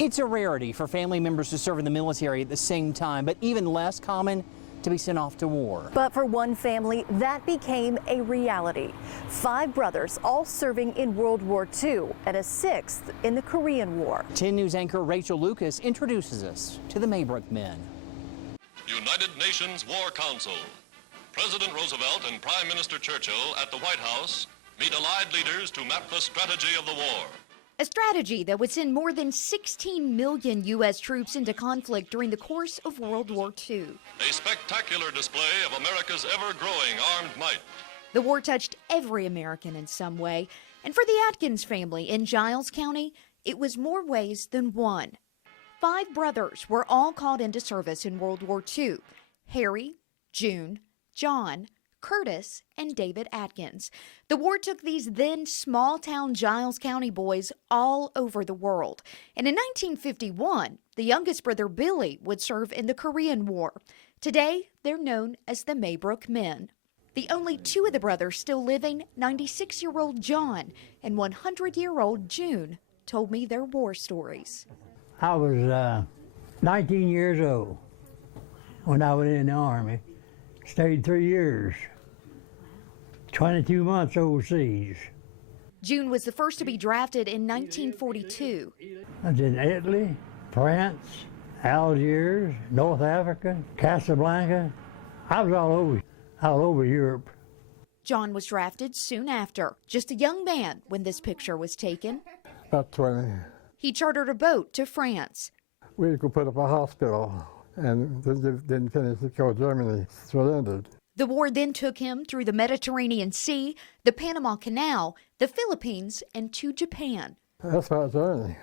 It's a rarity for family members to serve in the military at the same time, but even less common to be sent off to war. But for one family, that became a reality. 5 brothers, all serving in World War II, and a 6th in the Korean War. 10 News anchor Rachel Lucas introduces us to the Maybrook Men. United Nations War Council. President Roosevelt and Prime Minister Churchill at the White House meet allied leaders to map the strategy of the war. A strategy that would send more than 16 million U.S. troops into conflict during the course of World War II. A spectacular display of America's ever-growing armed might. The war touched every American in some way, and for the Atkins family in Giles County, it was more ways than one. 5 brothers were all called into service in World War II: Harry, June, John, Curtis, and David Atkins. The war took these then small-town Giles County boys all over the world. And in 1951, the youngest brother, Billy, would serve in the Korean War. Today, they're known as the Maybrook Men. The only 2 of the brothers still living, 96-year-old John and 100-year-old June, told me their war stories. I was 19 years old when I went in the Army. Stayed 3 years, 22 months overseas. June was the first to be drafted in 1942. I was in Italy, France, Algiers, North Africa, Casablanca. I was all over Europe. John was drafted soon after, just a young man when this picture was taken. About 20. He chartered a boat to France. We could put up a hospital, and didn't finish because Germany surrendered. The war then took him through the Mediterranean Sea, the Panama Canal, the Philippines, and to Japan. That's my journey.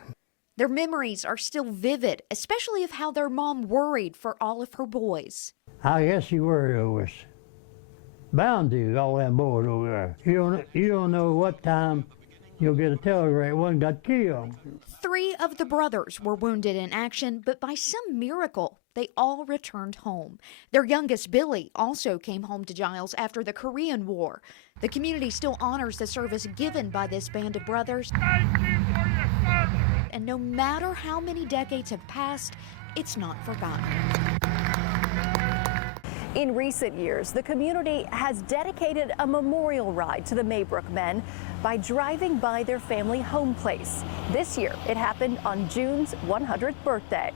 Their memories are still vivid, especially of how their mom worried for all of her boys. I guess you worried over us. Bound to, all them boys over there. You don't know what time you'll get a telegram. One got killed. 3 of the brothers were wounded in action, but by some miracle, they all returned home. Their youngest, Billy, also came home to Giles after the Korean War. The community still honors the service given by this band of brothers. Thank you for your service. And no matter how many decades have passed, it's not forgotten. In recent years, the community has dedicated a memorial ride to the Maybrook Men by driving by their family home place. This year, it happened on June's 100th birthday.